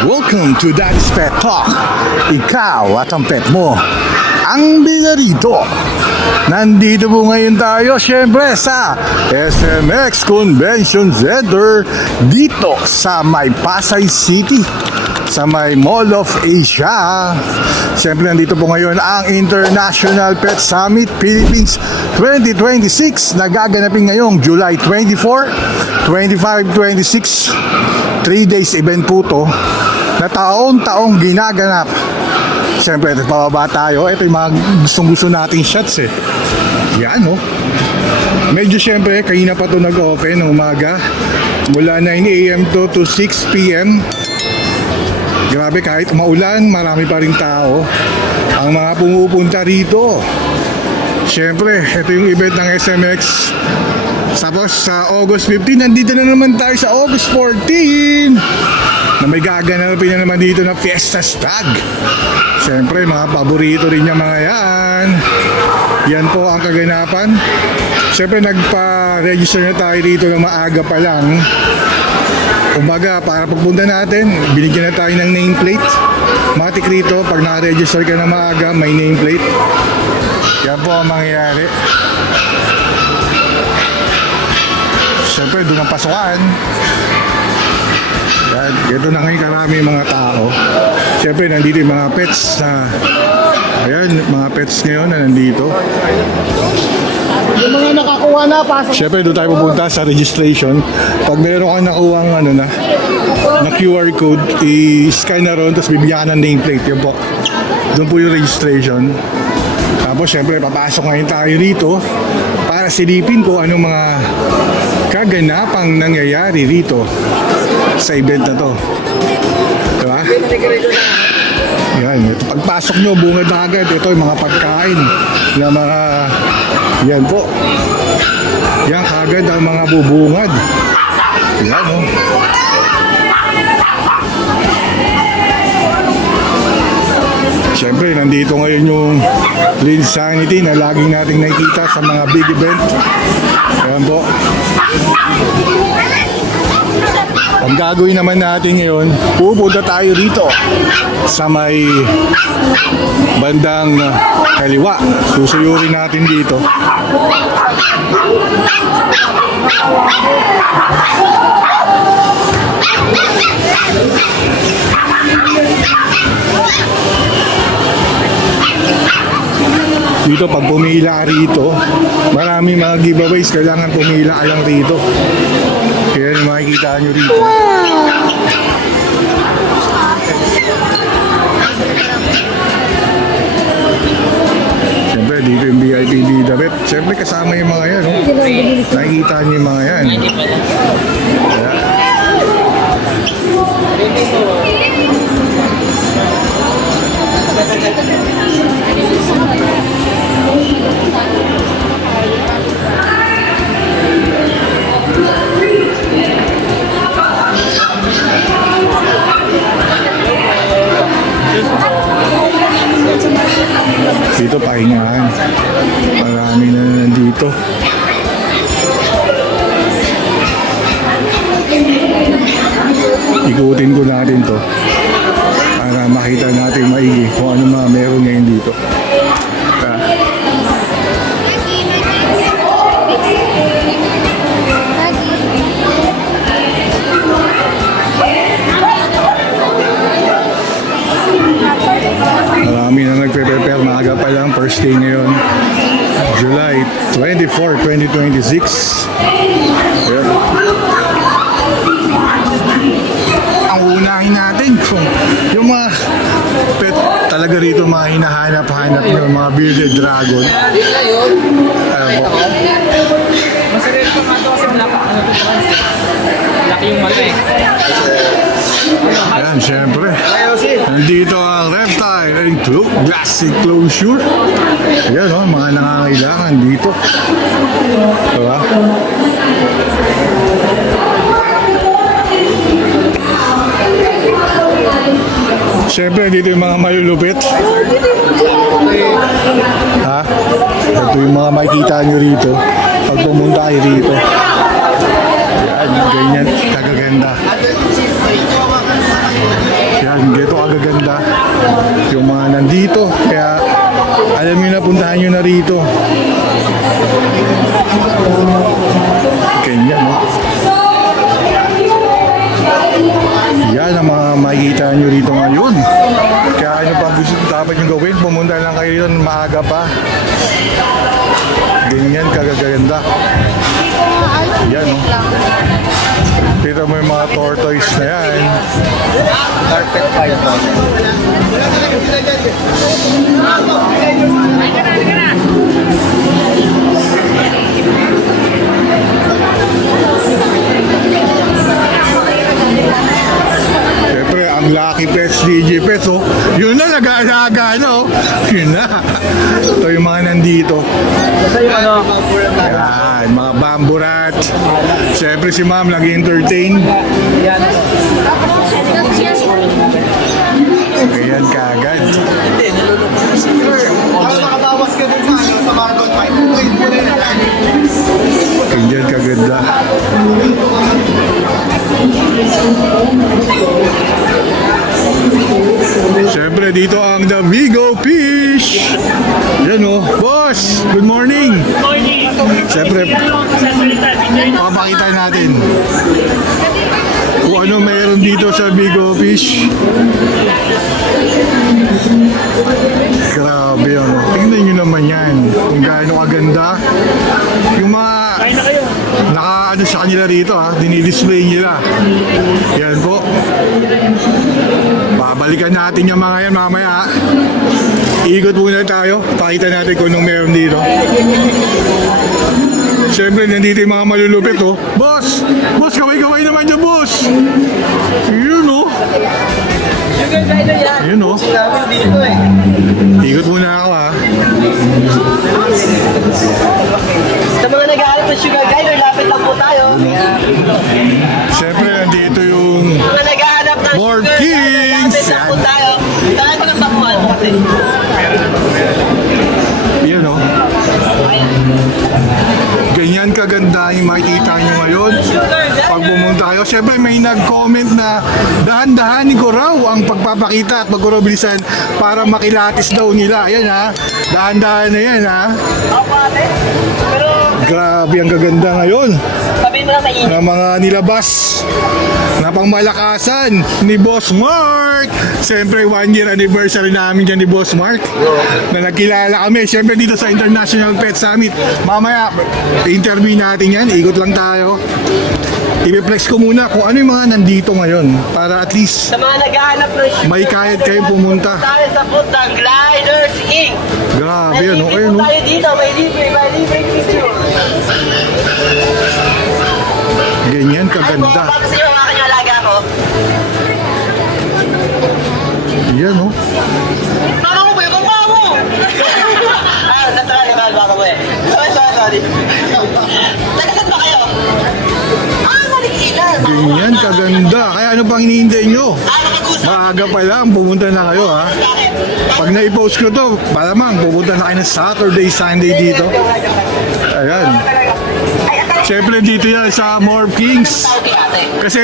Welcome to Daddy's Pet Talk. Ikaw at ang pet mo ang bida rito. Nandito po ngayon tayo syempre sa SMX Convention Center dito sa may Pasay City, sa may Mall of Asia. Siyempre nandito po ngayon ang International Pet Summit Philippines 2026 na gaganapin ngayong July 24, 25, 26. 3 days event po to na taon-taong ginaganap. Siyempre, ito pababa tayo. Ito yung mga gustong-gusto nating shots eh. Yan oh. Medyo siyempre, kanina pa to nag-open ng umaga. Mula 9 AM to 6 PM. Grabe, kahit maulan, marami pa rin tao ang mga pumupunta rito. Siyempre, ito yung event ng SMX. Tapos sa August 15, nandito na naman tayo sa August 14 na may gaganapin na naman dito na Fiesta Stag. Siyempre, mga paborito rin yung mga yan. Yan po ang kaganapan. Siyempre, nagpa-register na tayo dito ng maaga pa lang. Kumbaga, para pagpunta natin, binigyan na tayo ng nameplate. Matik rito, pag na-register ka na maaga, may nameplate. Yan po ang mangyayari. Siyempre, doon ang pasukan. Yan, ito na ngayon karami mga tao. Siyempre, nandito yung mga pets na... Ayan, mga pets ngayon na nandito. Yung mga nakakuha na, pasok. Siyempre, doon tayo pupunta sa registration. Pag meron kang nakuha na QR code, i-scan na ron, tapos bibigyan ka ng nameplate. Yan po. Doon po yung registration. Tapos, siyempre, papasok ngayon tayo rito para silipin ko anong mga kaganapang nangyayari rito sa event na to. Diba? Yan, ito, pagpasok nyo, bungad na agad. Ito yung mga pagkain na mga, yan po. Yan, kagad ang mga bubungad. Yan, oh. Siyempre, nandito ngayon yung Linsanity na laging nating nakikita sa mga big event. Ayan po. Ang gagawin naman natin ngayon, pupunta tayo rito sa may bandang kaliwa. Susuyurin natin dito. Dito pag pumila rito, maraming mga giveaways, kailangan pumila ka lang rito. Kaya yung makikita nyo rito. Siyempre dito yung VIP Bida Rep. Siyempre kasama yung mga yan, no? Nakikita nyo yung mga yan. Kaya, dito pahingahan. Marami na nandito. Ikutin ko natin to para makita natin maigi kung ano mga meron ngayon dito. Marami na nagpe-prepare, maaga pa lang, first day ngayon, July 24, 2026. Ayan. Ang unahin natin kung yung mga pet talaga rito, mga hinahanap-hanap nyo, mga bearded dragon. Ayan po. Masarap pa nga ito kasi laki yung mata eh. Ayan, syempre. Nandito ang reptile and classic closure. Ayan, oh, mga nangangailangan dito. Diba? Syempre, dito yung mga malulupit. Ha? Ito yung mga makikita nyo rito pag pumunta kayo rito. Ayan, ganyan, kagaganda. kagaganda yung mga nandito. Kaya alam nyo na, puntahan nyo na rito. Ganyan, no? Yan ang mga makikita nyo rito ngayon. Kaya ano pa gusto dapat nyo gawin? Pumunta lang kayo yun maaga pa. Ganyan kagaganda. Yan, no? Dito mo yung mga tortoise na yan. Carpet python. Siyempre, ang Lucky Pets, DJ Pets, oh. Yun na, nag-aalaga, no? Yun na. Ito yung mga nandito. Basta yung ano, Yan, mga bamboo rat. Siyempre si ma'am nag-entertain. yan. Ayan kagad. Nakabawas ka dun sa ano, sa Margot Mike. Ayan kaganda. Siyempre dito ang The Vigo Fish. Yan oh. Boss, good morning. Siyempre, papakita natin kung ano meron dito sa Vigo Fish. Grabe ano. Tingnan nyo naman yan. Kung gaano kaganda. Yung mga naka-ano sa kanila rito ha. Dinidisplay nila. Yan po. Babalikan natin yung mga yan mamaya ha. Ikot muna tayo. Pakita natin kung anong meron dito. Siyempre, nandito yung mga malulupit, oh. Boss! Boss, kaway-kaway naman dyan, boss! Yun, oh. Yun, oh. Namin dito eh. Ikot muna ako, ha. Sa mga nag-aaral ng sugar glider, lapit lang po tayo. Siyempre, nandito yung Mga nag-ahanap ng More sugar glider, kings! lapit lang po tayo. Saan ko ng bakuhan mo kasi? yun, oh. Ganyan kaganda yung makikita nyo ngayon. Pag pumunta kayo, siyempre may nag-comment na dahan-dahanin ko raw ang pagpapakita at magkurabilisan para makilatis daw nila. Ayan ha, dahan-dahan na yan ha. Ako ate. Pero Grabe ang gaganda ngayon sabihin mo na mainit. na mga nilabas na pangmalakasan ni Boss Mark. Siyempre 1 year anniversary namin dyan ni Boss Mark na nagkilala kami. Siyempre dito sa International Pet Summit. Mamaya, interview natin yan. Ikot lang tayo. I-flex ko muna kung ano yung mga nandito ngayon para at least Sa mga naghahanap ng sugar may kahit kayong pumunta. tayo sa food ng Gliders Inc. Grabe ano, May ayun libre po no. tayo dito, may libre picture. Ganyan Ay po, kaganda. tapos yung mga kanyang alaga ko. Yan no. Mama mo ba yung mama mo? Ah, natural yung baka mo eh. Sorry. Tagasat ba kayo? Ah, maligilan. Ganyan kaganda. Kaya ano pang hinihintay nyo? Ah, nakag-usap. Maaga pa lang, pumunta na kayo ha. Bakit? Pag na-post ko to, malamang pupunta na kayo ng Saturday, Sunday dito. Ayan. Siyempre dito yan sa Morph Kings. Okay, ate. Kasi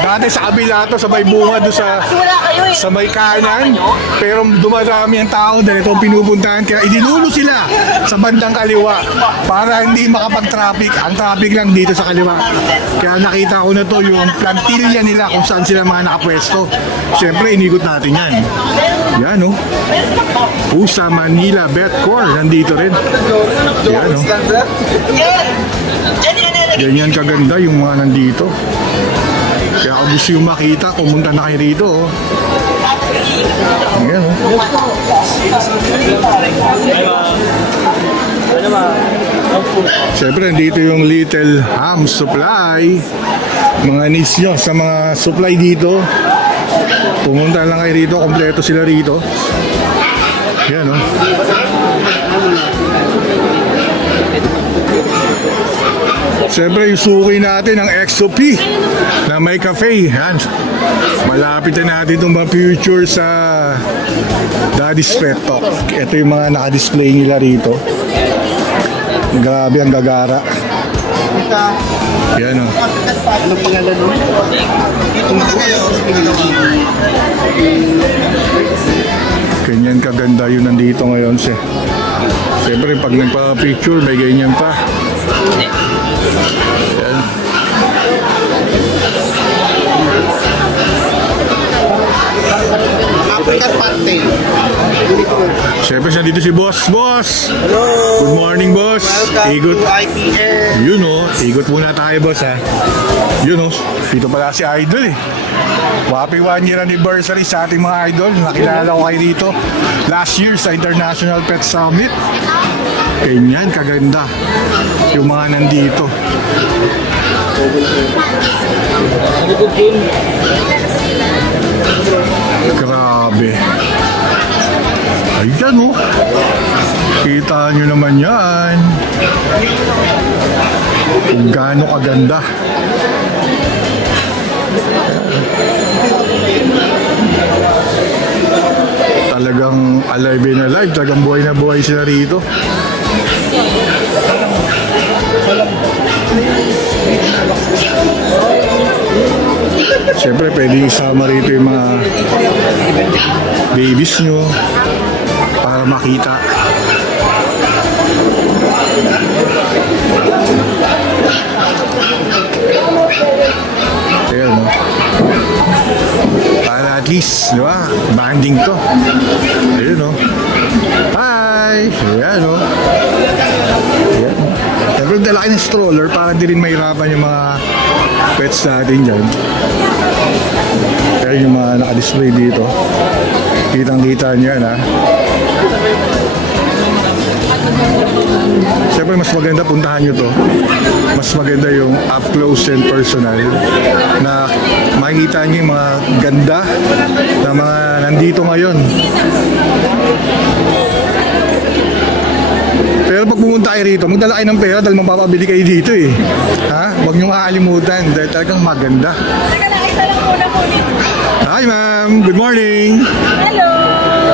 dati sa kabila to, sa may bunga doon sa Kasi wala kayo eh. sa may kanan, pero dumadami ang tao dahil itong pinupuntahan, kaya idinulo sila sa bandang kaliwa para hindi makapag-traffic. Ang traffic lang dito sa kaliwa. Kaya nakita ko na to yung plantilya nila kung saan sila mga nakapwesto. Siyempre, inigot natin yan. Yan, no? Pusa, Manila, Betcor, nandito rin. Yan, no? Yan. Yan. Ganyan kaganda yung mga nandito. Kaya kung gusto yung makita, pumunta na kayo rito. Oh. Ayan, oh. Siyempre, nandito yung Little Ham Supply. Mga needs nyo sa mga supply dito. Pumunta lang kayo rito, kompleto sila rito. Yan, oh. Siyempre, yung suki natin ang XOP na may cafe. Yan. Malapit na natin itong mga future sa Daddy's Pet Talk. Ito yung mga naka-display nila rito. Grabe ang gagara. Yan o. Anong pangalan mo? Dito muna kayo. Ganyan kaganda yun nandito ngayon siya. Siyempre pag nagpa-picture may ganyan pa. Yan. African Party. Siyempre siya dito si Boss. Boss! Hello! Good morning, Boss. Welcome Igot. to IPN. Yun o. Igot muna tayo, Boss ha. Yun o. Dito pala si Idol eh. Happy 1 year anniversary sa ating mga idol. Nakilala ko kayo dito last year sa International Pet Summit. Ganyan, kaganda yung mga nandito. Grabe. Ayan o. Kita nyo naman yan. Kung gaano kaganda. Talagang alive and alive. Talagang buhay na buhay sila rito. Siyempre, pwede isama rito yung mga babies nyo para makita. Ayan, no? Para at least, di ba? Banding to. Ayan, no? Hi! Ayan, no? Ayan. Siyempre, dala kayo ng stroller para di rin mahirapan yung mga pets natin dyan. Ayan yung mga naka-display dito. Kitang-kita niyo yan, ha? Siyempre, mas maganda puntahan nyo to. Mas maganda yung up close and personal na makikita nyo yung mga ganda na mga nandito ngayon. Pero pag pumunta kayo rito, magdala kayo ng pera dahil mapapabili kayo dito eh. Ha? Huwag nyo makakalimutan dahil talagang maganda. Teka lang, isa lang muna po nito. Hi ma'am! Good morning! Hello!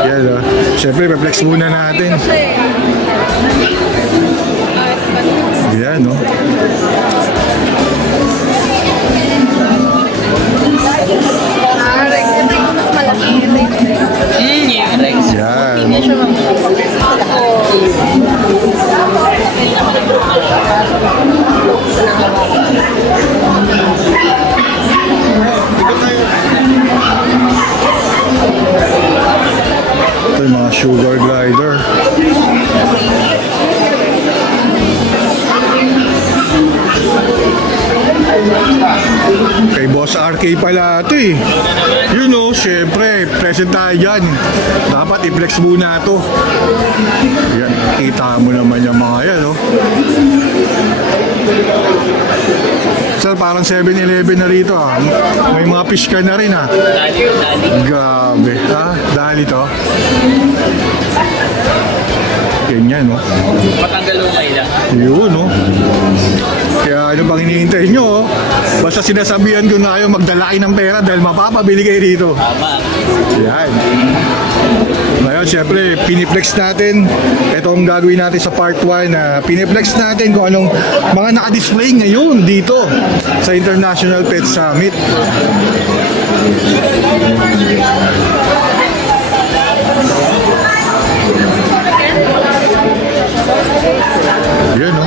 Yan o. Siyempre, pe-flex muna natin. Yan o. Yan. Ito yung mga sugar glider. Kay Boss RK pala ito eh. You know, syempre, present tayo dyan. Dapat i-flex muna ito. Yan, kita mo naman yung mga yan, no? Sir, parang 7-Eleven na rito ah. May mga fish ka na rin ah. Grabe. Ha? Dahil ito. Ganyan, no? Patanggal umay lang. Yun, no? Kaya ano bang hinihintay nyo? Basta sinasabihan ko na kayo magdala kayo ng pera dahil mapapabili kayo dito. Tama. Yan. Ngayon, siyempre, piniplex natin. Ito ang gagawin natin sa part 1 na piniplex natin kung anong mga naka-display ngayon dito sa International Pet Summit. Yan, no?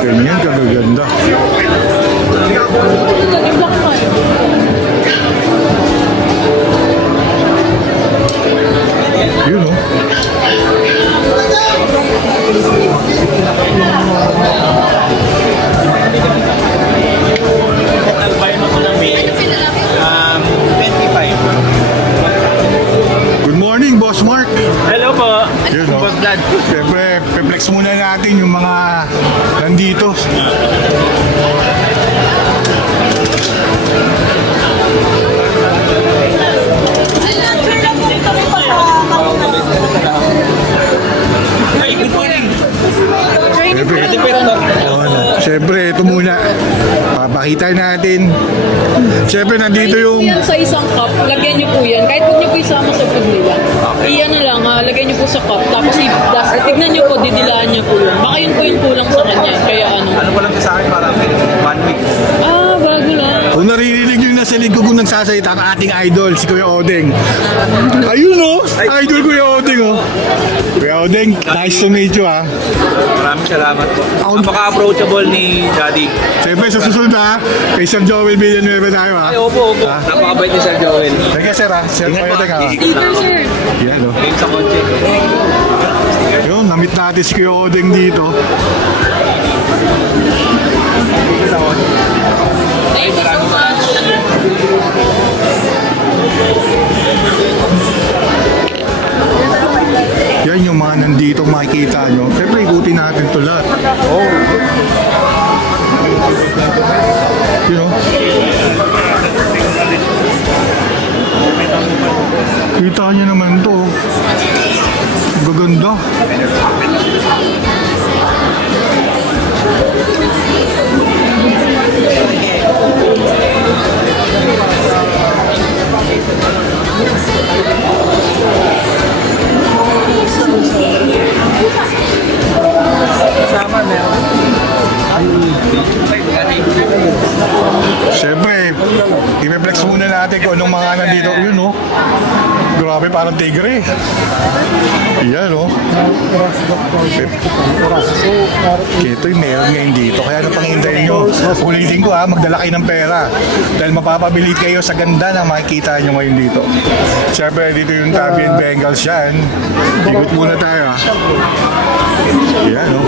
Ganyan kagaganda. Yun, no? Pakita natin. Siyempre, nandito yung... Yan sa isang cup, lagyan niyo po yan. Kahit huwag niyo po isama sa food nila. Iyan na lang, lagyan niyo po sa cup. Tapos tignan niyo po, didilaan niyo po yan. Baka yun po yung kulang sa kanya. Kaya ano. Ano ko lang siya sa akin, parang 1 week. Bago lang. Kung naririnig nyo na sa likod kung nagsasalita ang ating idol, si Kuya Odeng. Ayun o, idol Kuya Odeng o. Kuya Odeng, nice to meet you ha. Maraming salamat po. Napaka-approachable ni Daddy. Siyempre sa susunod ha, kay Sir Joel Villanueva tayo ha. Ay, opo. Napakabait ni Sir Joel. Thank you sir ha, Sir Kuya Odeng ha. Iikot na ako. Yan o. Game sa kotse. Yun, namit natin si Kuya Odeng dito. Thank you so much. Yan yung mga nandito makikita nyo. Siyempre, ikutin natin ito lahat. Oh. You know? Kita nyo naman to. Gaganda. Siyempre, i-flex muna natin kung anong mga nandito. Yun, no? Grabe, parang tigre. Yan, no? Ito yung meron ngayon dito. Kaya ano pang hintayin nyo? Ulitin ko ha, magdala kayo ng pera. Dahil mapapabili kayo sa ganda na makikita nyo ngayon dito. Siyempre, dito yung Tabby and Bengals yan. Ikot muna tayo ha. Yan, no?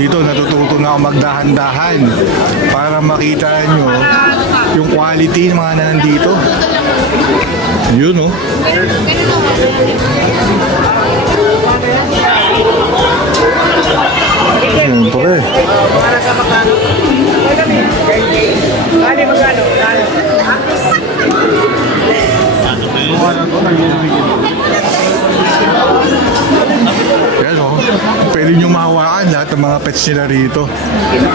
Dito natututo na ako magdahan-dahan para makita nyo yung quality ng mga nandito. Yun, no? Siyempre. Yan o, pwede nyo mahawakan lahat ng mga pets nila rito.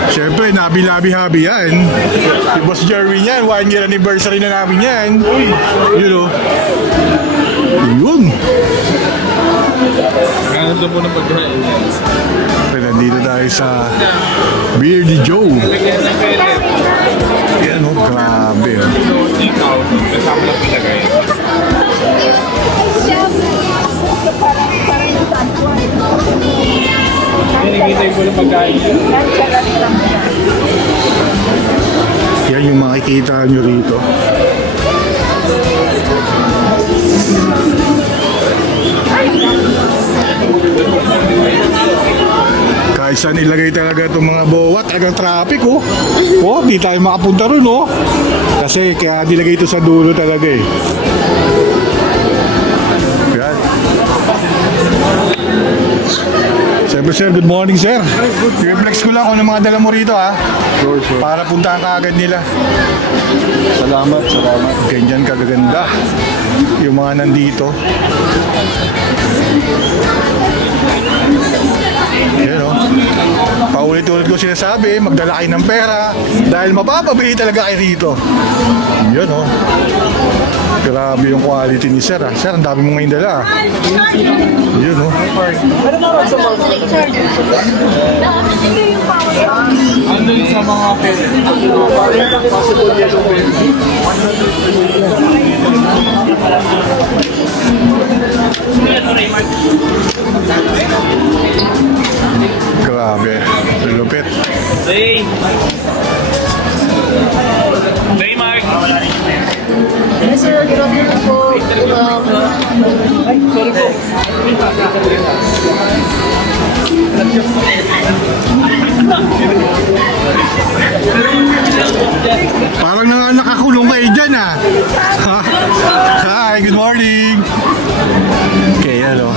Siyempre, nabi-labi-habi yan. Si Boss Jerwin yan, 1 year anniversary na namin yan. Yun o. Yun. Ganda mo na pag-ride. Pero nandito tayo sa Beardy Joe. Yan o, grabe o. Kasama lang pinagay. Hinigitay ko lang pagkain. Yan yung makikita nyo rito. Kahit saan ilagay talaga itong mga bowa, talagang traffic oh. Oh, di tayo makapunta ron oh. Kasi kaya nilagay ito sa dulo talaga eh. Yan. Siyempre sir, good morning sir. I-flex ko lang kung ano mga dala mo rito ha. Sure. Para puntahan ka agad nila. Salamat. Ganyan kagaganda yung mga nandito. Yan o. Paulit-ulit ko sinasabi, magdala kayo ng pera dahil mapapabili talaga kayo rito. Yan o. Grabe yung quality ni Sir. Sir, ang dami mo ngayon dala. Yun o. Ano yung sa mga pet? Possible yellow baby. Grabe. Lupit. Hey! Hey, Mark! Yes, sir. Good afternoon po. Ay, sorry po. Parang nakakulong kayo dyan ah. Hi, good morning. Okay, hello.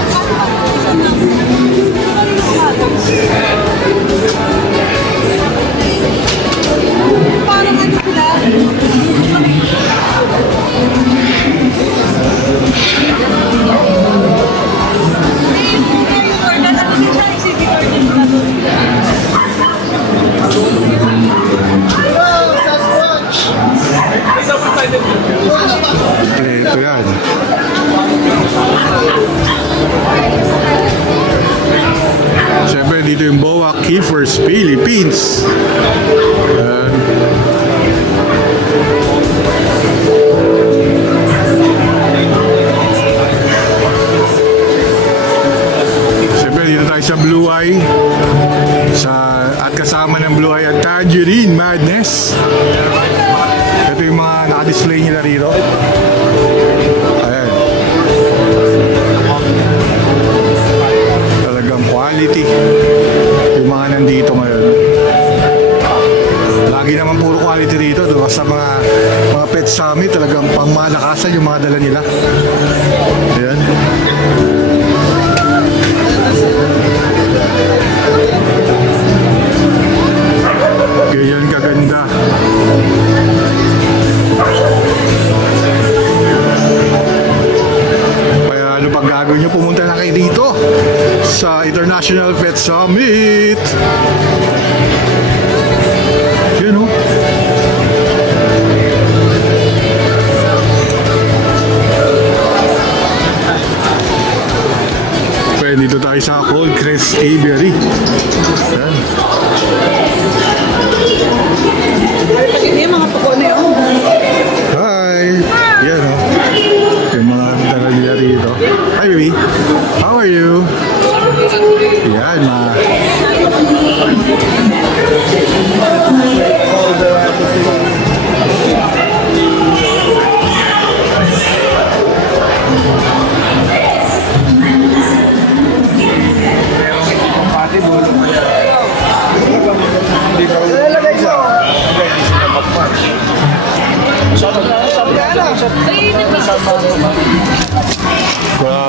dito yung Boa Keepers Philippines. Ayan. Siyempre, dito tayo sa Blue Eye. At kasama ng Blue Eye at Tangerine Madness. Ito yung mga naka-display nila rito. Ayan. Talagang quality yung mga nandito ngayon. Lagi naman puro quality rito. Basta mga pet summit, talagang pangmalakasan yung mga dala nila. Ayan. Ganyan kaganda. Kaya ano pag gagawin nyo, pumunta na kayo dito sa International Pet Summit. Yun o. Pwede dito tayo sa Cold Crest Aviary. Ayan. Yung mga pako na yun. Hi! Yan o. Yung mga dala nila rito. Hi baby! How are you? Yan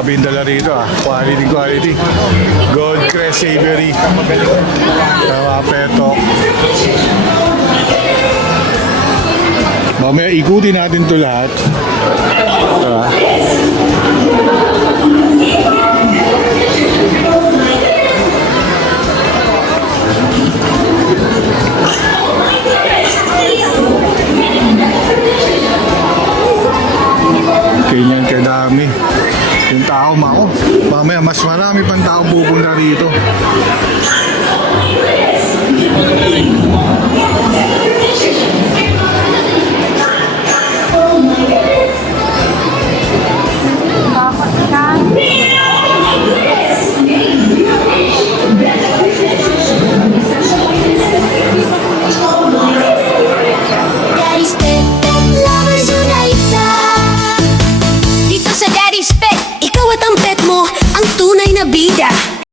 grabe yung dala rito ah. Quality, quality. Gold Crest Aviary. Mga petok. Mamaya ikutin natin to lahat. Ganyan kadami. Yung tao mamaya mas marami pang tao pupunta rito. Daddy's Pet Lovers Unite na. Dito sa Daddy's Pet, ikaw at ang pet mo ang tunay na bida.